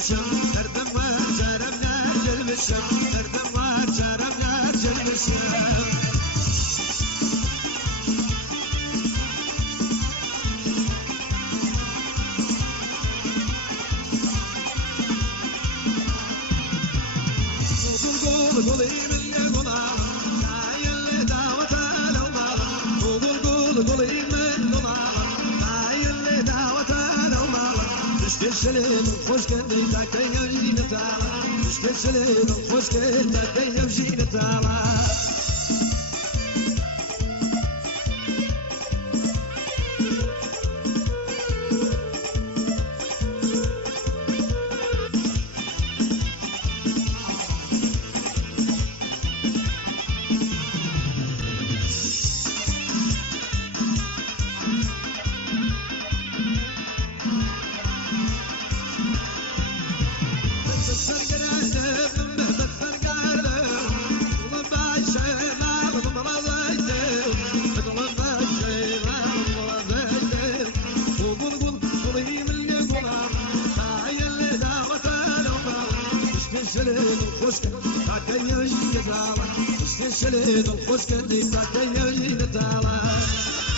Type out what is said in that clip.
المشم دردم وجرم نرج المشم دردم وجرم نرج المشم قولي من يقولها هاي اللي دعوتها لو مالك قولي من قولها هاي اللي دعوتها لو مالك تشتشلين خوش كنتك تيجي نتعالى تشتشلين خوش كنتك تيجي نتعالى شليد الخشك اللي تاكل يجي نتعالى